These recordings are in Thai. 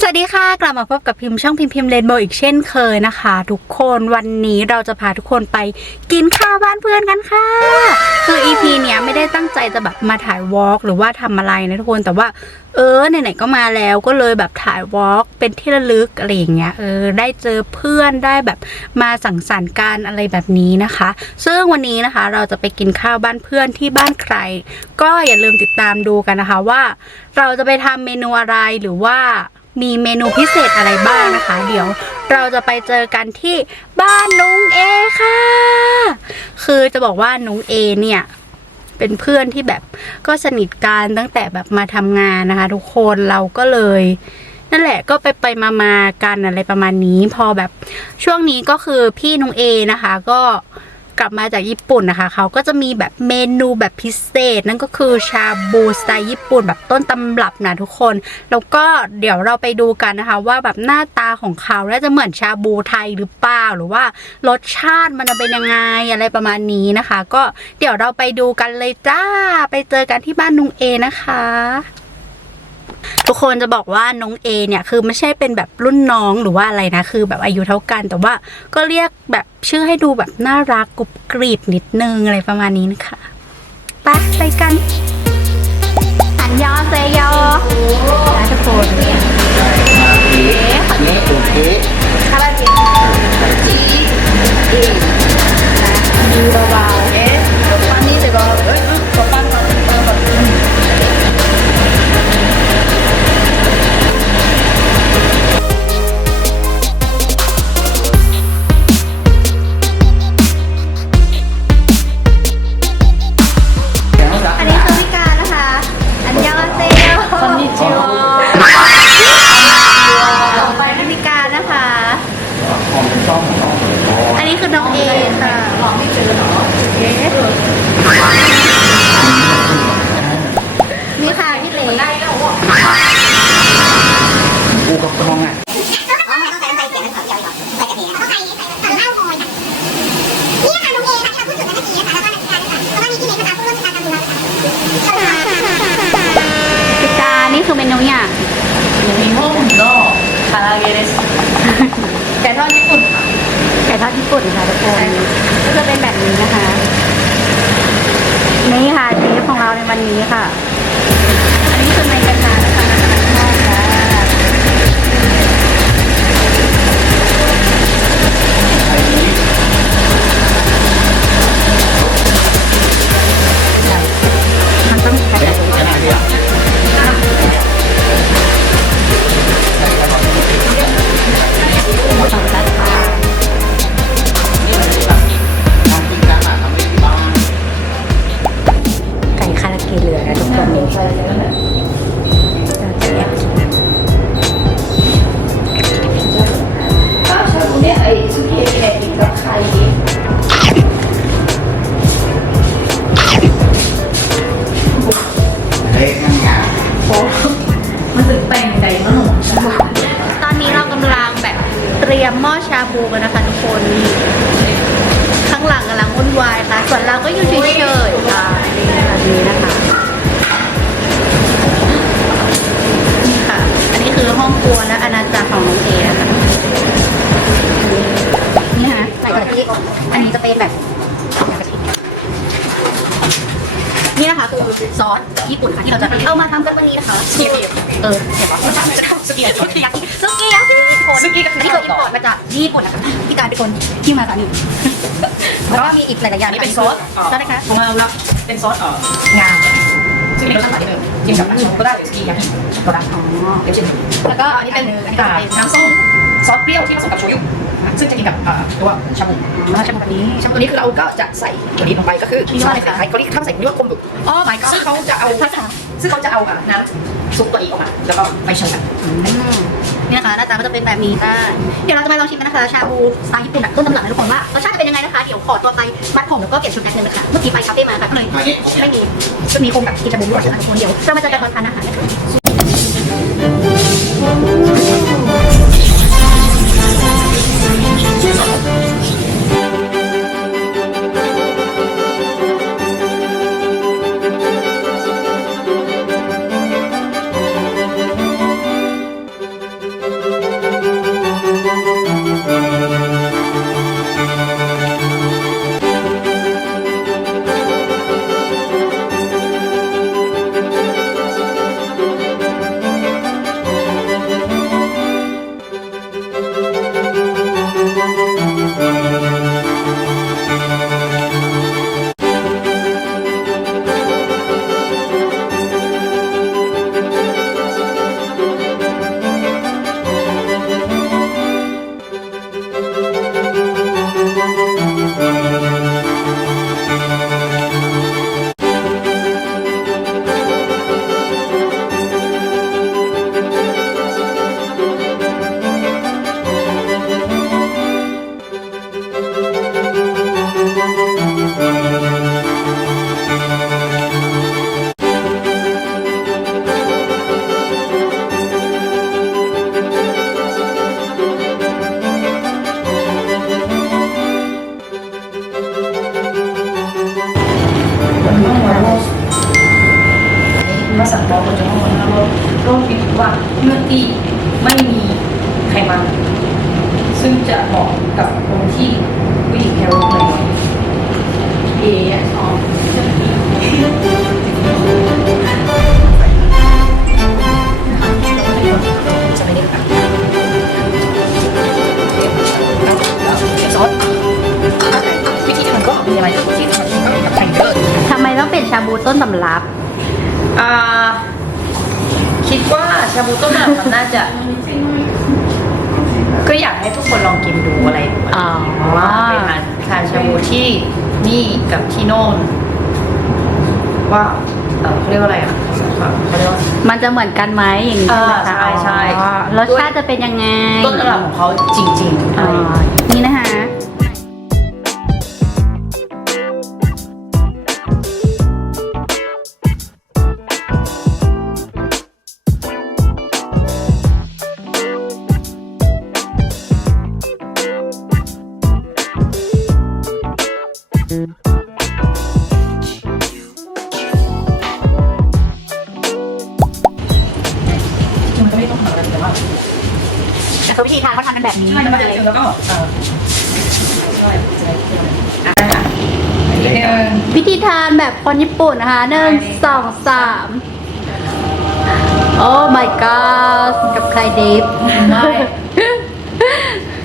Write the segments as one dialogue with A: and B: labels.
A: สวัสดีค่ะ กลับมาพบกับพิมพ์ช่องพิมพ์พิมพ์เรนโบอีกเช่นเคยนะคะ ทุกคนวันนี้เราจะพาทุกคนไปกินข้าวบ้านเพื่อนกันค่ะ คือ EP เนี้ยไม่ได้ตั้งใจจะแบบมาถ่ายวอล์กหรือว่าทำอะไรนะทุกคนแต่ว่า เออไหนๆก็มาแล้วก็เลยแบบถ่ายวอล์กเป็นที่ระลึกอะไรอย่างเงี้ยเออได้เจอเพื่อนได้แบบมาสังสรรค์กันอะไรแบบนี้นะคะ ซึ่งวันนี้นะคะเราจะไปกินข้าวบ้านเพื่อนที่บ้านใคร ก็อย่าลืมติดตามดูกันนะคะว่า เราจะไปทำเมนูอะไรหรือว่า มีเมนูพิเศษอะไรบ้างนะคะ เดี๋ยวเราจะไปเจอกันที่บ้านนุ้งเอค่ะ คือจะบอกว่านุ้งเอเนี่ยเป็นเพื่อนที่แบบก็สนิทกันตั้งแต่แบบมาทำงานนะคะ ทุกคนเราก็เลย นั่นแหละก็ไปไปมามาๆกันอะไรประมาณนี้ พอแบบช่วงนี้ก็คือพี่นุ้งเอนะคะ ก็ กลับมาจากญี่ปุ่นนะคะ เขาก็จะมีแบบเมนูแบบพิเศษ นั่นก็คือชาบูสไตล์ญี่ปุ่นแบบต้นตำรับนะทุกคน แล้วก็เดี๋ยวเราไปดูกันนะคะ ว่าแบบหน้าตาของเขาแล้วจะเหมือนชาบูไทยหรือเปล่าหรือว่ารสชาติมันจะเป็นยังไงอะไรประมาณนี้นะคะ ก็เดี๋ยวเราไปดูกันเลยจ้า ไปเจอกันที่บ้านนุงเอนะคะ ทุกคนจะบอกว่าน้องเอเนี่ยคือไม่ใช่เป็นแบบรุ่นน้องหรือว่าอะไรนะ คือแบบอายุเท่ากัน แต่ว่าก็เรียกแบบชื่อให้ดูแบบน่ารักกรุบกรีบนิดนึงอะไรประมาณนี้นะคะไปไปกัน อันยอเซโยนะทุกคน
B: อันนี้โอเค
A: คาราจิดู เมนู
B: อ
A: ย่าง
C: 日本の唐揚げです。ไก่ทอดญี่ปุ่นค่ะ
A: ไก่ทอดญี่ปุ่นค่ะทุกคนก็จะเป็นแบบนี้นะคะ นี่ค่ะเชฟของเราในวันนี้ค่ะ อันนี้คือในกระทะ ะ อห้อ
C: ง
A: ครัวและอาณาจักรของน้องเอนะคะนี่นะคะใส่กะทิอันนี้จะเป็นแบบนี่นะคะคือซอสญี่ปุ่นค่ะที่เราจะเอามาทำกันวันนี้นะคะสุกี้เออเห็นปะ
C: สุกี้สุกี้
A: สุกี้สุกี้
C: สุกี้ก็คือ
A: นี่คืออิมพอร์ตมาจากญี่ปุ่นนะคะพี่การเป็นคนที่มาสามีแล้วก็มีอีกหลายๆอย่าง
C: นี่เป็นซอส
A: ใช่ไหมคะ
C: ของเราละเป็นซอสเอ่องา ซึ่งมีรสชาติเดิมกินกับน้ำก็ได้หรือสุกี้ยากิก็ได้
A: อ๋อ
C: เป็นชิ้น
A: แล้วก็อันนี้เป็นอันนี้ก็เป็น
C: น้ำส้มซอสเปรี้ยวที่ผสมกับโชยุซึ่งจะกินกับตัวชาบู
A: อ๋อชาบูแบบนี้
C: ชาบูตัวนี้คือเราก็จะใส่ตัวนี้ลงไปก็คือ
A: นี่ว่าอะไรคะ
C: เขาเรียกถ้าใส่เนื้อคมบุก
A: อ๋อ my god
C: ซึ่งเขาจะเอา
A: ภาษา
C: ซึ่งเขาจะเอาอะน้ำซุปตัวนี้ออกมา แล้วก็ไปชงกัน
A: อืม นี่นะคะหน้าตาก็จะเป็นแบบนี้ค่ะเดี๋ยวเราจะไปลองชิมกันนะคะชาบูสไตล์ญี่ปุ่นแบบต้นตำรับนะทุกคนว่ารสชาติจะเป็นยังไงนะคะเดี๋ยวขอตัวไปมัดผมแล้วก็เก็บชุดแป๊บนึงนะคะเมื่อกี้ไปคาเฟ่มาค่ะก็เลยไม่มีจะมีคงแบบกินชาบูด้วยนะคะทุกคนเดี๋ยวเรามาเจอกันตอนทานอาหารนะคะ
C: ไม่มีไขมันซึ่งจะเหมาะกับคนที่ผู้หญิงแคลอรี่น้อยเออ๋อจะไม่ได้ค่ะซอสวิธีทำก็มีอะไรที่ทำกับไข่เยอะ
A: ทำไมต้องเป็นชาบูต้นตำรับ
C: อ่า คิดว่าชาบูต้มยำน่าจะ ก็อยากให้ทุกคนลองกินดูอะไรแบบนี้
A: อ๋อ
C: เพราะว่าไปทานทานชาบูที่นี่กับที่โน่น ว่าเออเขาเรียกว่าอะไรอะเขาเรียกว่า
A: มันจะเหมือนกันไหมอย่างนี้
C: อ่า
A: ใช่ไหมคะ
C: ใช่ใช่
A: อ๋อรสชาติจะเป็นยังไง
C: ต้นตำรับของเขาจริงๆอะ
A: อ๋
C: ไร
A: อนี่นะคะ
C: ต่
A: คือวิธีทานเขาทำกันแบบนี้
C: ใช่มันจะแล้วก็เอออะอีกหนึ่ง
A: วิธีทานแบบคนญี่ปุ่นนะคะหนึ่งสองสามโอ้ my god กับไข่ดิบ
C: ใช่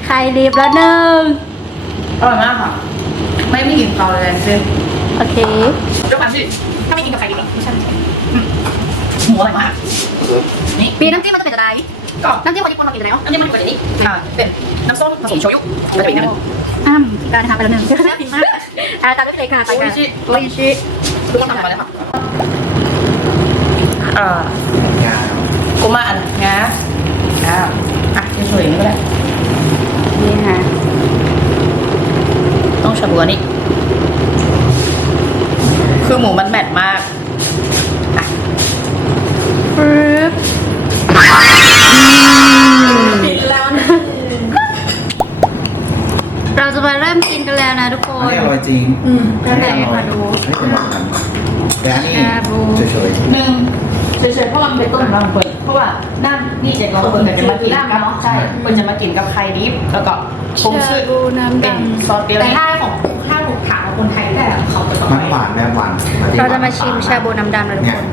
A: ไข่ดิบแล้วหนึ่ง
C: อร่อยมากค่ะ ไม่มีกลิ่นคาวเลยซึ่ง
A: โอเค
C: ด้วยความที่ถ้าไม่กินกับไข่ดิบไม่ใช่ไม่ใช่อืมหมูอร่อยมาก นี่
A: ปีน้ำจิ้มมันจะเป็นอะไร
C: ก็
A: น้ำจิ้มคนญี่ปุ่นเรากินอะไรเนาะ
C: อันนี้มันอยู่กับนี้อ่าเป็นน้ำส้มผสมโชยุมันจะเป็นอีกอันหนึ่ง
A: อ้ำการทานไปแล้วหนึ่งน่ากินมากอาจารย์ไม่เคยค่ะไปกัน
C: โอ้ยชิ
A: โอ้ยชิ
C: คือต้องทำอะไรค่ะอ่า
B: งาน
C: กุมารงาอ่าอะเฉยๆนี่ก็ได้
A: นี่ค่ะ
C: ต้องชาบูอันนี้คือหมูมันแมทมาก
B: อัน
A: น
B: นี้อร่อยจริง
C: อืม
A: แล้วไหนมาดู
B: ให้คนบอกกันแต่อันนี้
A: ชาบู
B: เฉย
C: หนึ่งเฉยๆเพราะว่ามันเป็นต้นของเราเปิดเพราะว่าด้านนี่เจ็ดเราเปิดจะมากินกับใช่เปิดจะมากินกับไข่ดิบแล้วก็ปรุงชื่อ
A: ชาบูน้ำ
C: เป็น
A: ดำ
C: ซอสเปรี้ยว
D: แต่ถ้าของถ้าถูกถามคนไทยแต่เขาจะต้อง
B: ๆมันหวานแบบหวาน
A: เราจะมาชิมชาบูน้ำดำนะทุก
B: เนี่ย
A: คน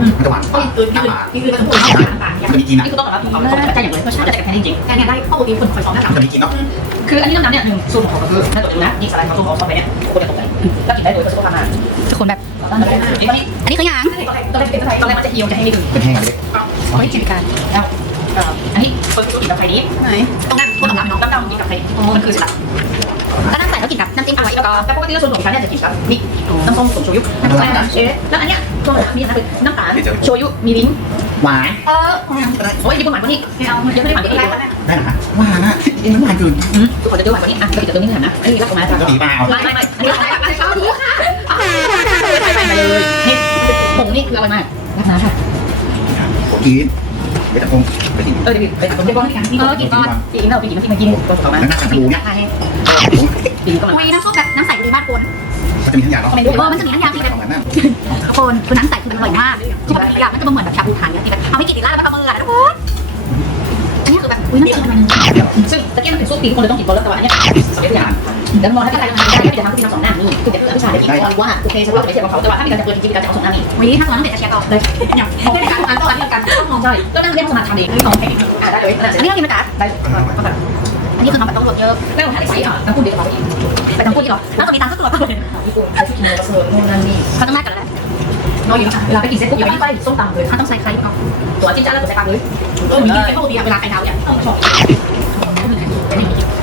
B: มันจะหวาน
D: ก็คือคือนี่คือต้องพูดต่างๆอย่าง
B: มันมีกินอะ
C: นี่คือต้นของเราที่เขาเขาจะอย่างเลยรสชาติจะแตกต่างจริง
D: แต่เนี่ยได้ข้อมูลคนคอยสอนหน้า
B: มันจะมีกินเนาะ
C: ๆ คืออันนี้น้ำน้ำเนี่ยหนึ่งสูตรของเขาก็คือน่าจะดูนะนี่สไลด์เขาสูตรของเขาไปเนี่ยคนจะตกใจแล้วกินได้โดยไม่ต้องทำงาน
A: ทุกคนแบบ
C: อันนี้
A: คืออย่าง
C: ตอนแรกเป็นตอนแรกมันจะเฮียวจะให้ไม่ดึง
B: เป็นแห้งเลย
A: โอ้ยจิตการ
C: แล้วอันนี้เปิดสูตรกินกับไข่ดิบ
A: ไหน
C: ตรงนั้นคนของเราเนาะแล้วดำกินกับไข่มันคือสิละ
A: ก็นั่งใส่แล้วกินกับน้ำจิ้ม
C: เอา
A: เอา
C: ไว้
A: ไว้
C: แล้วก็แต่ปกติเราส่วนของฉันเนี่ยจะกินกับนี่น้ำส้มสมโชยุน้ำตาลเชฟแล้วอันเนี้ยตัวมีอะไรคือน้ำตาลโชยุมีลิ้น
B: หวาน
C: เออโอ้ยญี่ปุ่นหวานกว่านี้เอาเยอะไม่ได้หวานกว่านี้
B: ได้ไหมหวานอะเอ็นมันหวานจุน
C: ทุกคนจะเจอหวานกว่านี้อะเราจะเจอตัวนี้หน่อยนะอันนี้รักของมาจ้ะ
B: จะดีเปล่า
C: ไม่ไม่ไม่อันนี้รักของมาดีค่ะไปเลยนี่ผงนี่คืออร่อยมากรักนะค่ะ
B: ผมกินไม่ต้องคงไปกิน
C: เออเดี๋ยวไปผมจะบอกให้กันเออกินก่อนกินแล้วกินมากินมากินตัวต่อมา
B: แล้วหน้าตาดูเนี่ย
C: กินก็มา
A: คุยน้ำซุปแบบน้ำใสดีบ้านคน
B: เขาจะมีทั้งอย่างเนาะ
A: เออมันจะมีน้ำยาที่
B: เป็
A: เป็นน
B: ของนั้น
A: ทุกคนคือน้ำใสคือมันอร่อยมากคือแบบอีกอย่างมันจะเหมือนแบบชาบูทานเนี่ยที่แบบเอาไม่กินอีกแล้วแล้วก็มืออะทุกคนอันนี้คือแบบอุ้ยน้ำจิ้มมัน
C: ซึ่งตะเกียบมันเป็นซุปตีคนเลยต้องกินบอลแล้วแต่ว่าเนี่ยสองอย่างแล้วมองถ้าใครทำได้ก็จะทำที่ทำสองหน้านี่คือจะผู้ชายได้กินก่อนว่าโอเคฉันว่าไม่ใช่ของเขาแต่ว่าถ้ามีการจะเปิดจริงๆการจะเอาสองหน้านี่
A: วันนี้ถ้าเราต้องเด็ดจะแชร์ต่อเลย
C: อย่างมองในการอ่านต้องอ่านกันต้องมองใช่ก็นั่งเรียนสมาธิทำเองของแข็งอ่าได้เลย
A: อันนี้เรากินมาจาก
C: ได้
A: อั นนี้คือน้องแบบต้องรวมเยอะ
C: ได้ของหาได้ใช้อะน้ำพูดเดี๋ยวเราไป
A: ไปทำพูดที่หรอแล้วตอนนี้ตังค์ก็ตัวก็
C: ญี่ปุ่นใช้ที่กินก็เสิร์ฟนู่นนั่นนี่
A: เขาต้องแลกกันแล้ว
C: น้อยอยู่ค่ะเวลาไปกินเซ็ตปุ๊บอย่าไปส้มตำเลย
A: เขาต้องใส่ใครก่อน
C: ตัวจิ้มจ้าแล้วตัวใส่ปลาเลยเออมีกินเป็นปกติเวลาใครดาวเนี่ยต้องชอบ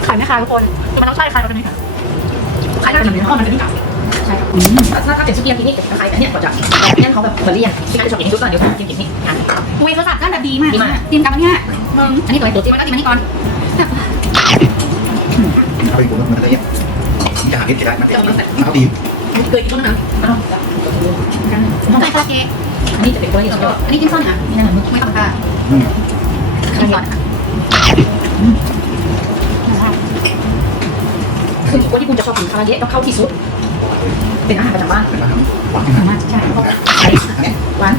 A: ขายไหมคะทุกคนมันต้องใช่ใครเราจะไม่ขาย
C: ได้แบบนี้ก็มันจะไม่กลับใช่ถ้าถ้าเป็นซุกี้ยากินี่ใครแต่เนี่ยก็จะแบบนี้เขาแบบเหมือนเรียกที่การจะชอบกินซุปก่อนเดี๋ยวกินกินนี่อุ้
A: ยเขาสับด้านแบบดีมากทีมกันเนี่ยมึงอันนี้ตัวตัวจิ้มแล้วก็จิ้มอันนี้ก่อน
B: เอาไปกูมันอะไรเนี่ยจะหาเห็กินได้มาเอาดี
C: เคยกินต้นน้ำอ้าว
A: ต้องใส่คาราเกะ
C: อันนี้จะเป็นคนละอย่างกัน
A: อันนี้จิ้มซ่อนอะ
C: นี่นั่นเหมือน
A: ไม่ต้องค่ะ
B: อืม
A: จิ้มซ่อนค่ะ
C: คือคนญี่ปุ่นจะชอบกินคาราเกะต้องเข้าที่สุด เป็นอาหารประจำบ้าน
B: เป็นมาหารหวาน
C: มากใช่หวาน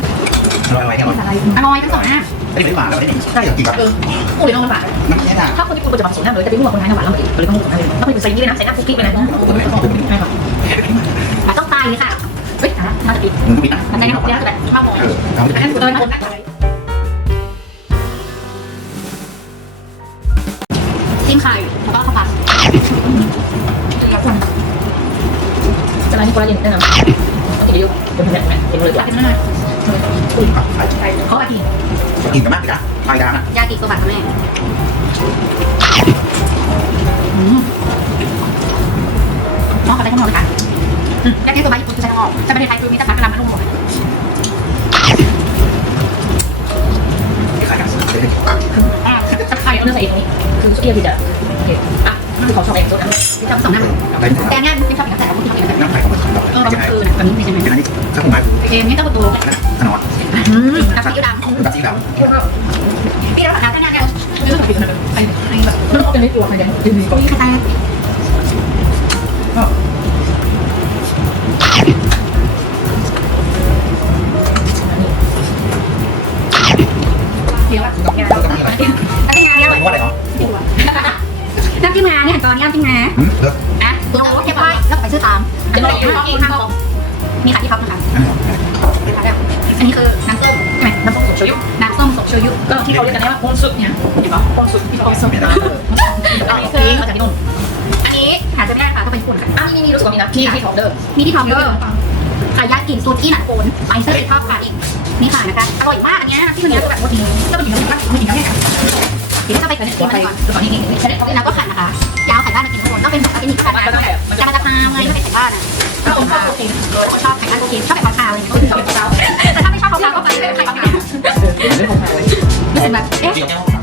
B: อร่อยอร่อยแน่นอน
D: อร่อยทั้งสองหน้า
B: อันนี้ไม่หวานแล้วอันนี้ใช่จริงครับ
D: เออกูเลยต้องหวาน
B: น้ำแค่นั้น
C: ถ้าคนญี่ปุ่นจะผสมหน้าเลยแต่เป็นพวกคนไทยหน้าหวานเราเลยเลยต้องผสมหน้าเลยต้องเป็นใส่นี่นะใส่หน้าคุกกี้ไปนะไม่ค่ะ
D: ต้องตายเลยค่ะเฮ้ยมาจะปิด
B: มึงปิดนะ
D: มันได้หกเดือนแบบมาบอก
B: เออเอาไป
D: อันนั้นคือเดินมาจิ้มไข่แล้วก็ข้าวผัด
C: จะร้านนี้คนละเย็นแน่นอนต้อ กิน
D: กัน
B: มากเลยจ้ะไปกันนะ
D: ยากิโซบะค่ะแม่น้องขับไปข้างนอกเลยค่ะยากิโซบะญี่ปุ่นคือใช้ข้างนอกแต่ประเทศไทยคือมีแต่ผักกระลำมันนุ่มหมด
B: ขายกันเด็ก
D: อ่า
C: จะใครเอาเนื้อใส่ตรงนี้คือสุกี้อาทิตย์อะโอเคอะนั่นคือเขาชอบเองสุดอะ
D: ที่ทำสองหน้า
B: อะไร
D: แต่เนี่ยที่ชอบอย่างแต่เราไม่ทำอย่างนั้น
B: น้ำไข่ของเรา
D: เออเราคือแบบนี้ใช่ไหม
B: เป็นอันนี้ถ้าผมหมาย
D: เกมนี้ต้องประตู
B: นะขนม แบบที่เรา
D: พี่เราผัดน้ำก็น่าจะเรื่องแบบไอ้ไอ้แบบ
C: มันต้องเป็นในตัวใครจะยืน
D: ตรงนี้ใครตายเดี๋ยวอะเดี๋ยว
B: ก็ต้องมีอะไร
D: แล้วเป็นงานแล้ว
B: ไม่ว่าอะไรเนาะ
D: น้ำจิ้มงาเนี่ยตอนนี้น้ำจิ้มงา
B: อืมเลิก
D: อะตัวเก็บไว้แล้วไปซื้อตามจะบอกว่าข้างมีขายที่เขานะคะ ช
C: ยุก็ที่เขาเรียกกันว่าพงซุปเนี่ยเห็นปะพงซุปที่เขาส้ม
B: ไม่ได้
C: อันนี้คือมาจากที่นู่น
D: อันนี้หาจะไม่ได้ค่ะต้องเป็นญี่ปุ่นค่ะ
C: อะมีมีรู้สึกว่ามีนะที่ที่ทอปเดอร์
D: มีที่ทอมเดอร์ขายยากินซูชิหนักโอนไปเซอร์ชอบค่ะอีกนี่ค่ะนะคะอร่อยมากอันเนี้ยที่วันนี้ยตัวแบบว่าดีก็เป็นอย่างนี้ก็เป็นอย่างนี้เดี๋ยวจะไปกินกินมันก่อน
C: ตอนนี้นี่ใช่ไหม
D: แล้วก็ขันนะคะยาวไข่บ้านมากินทุกคนก็เป็นแบบออร์แกนิกก็แบบจะมาจะพาไงก็เป็นไข่บ้านอะ
C: ถ้าผมชอบโปรตีน
D: ชอบไข่บ้านโอเคชอบแบบคาวๆเลยชอบแบบคาแต่ถ้าไม่ชอบคาวๆก็ไปไข่บ้าน
C: ของใคร
D: รู้สึกแบบ เอ๊ะ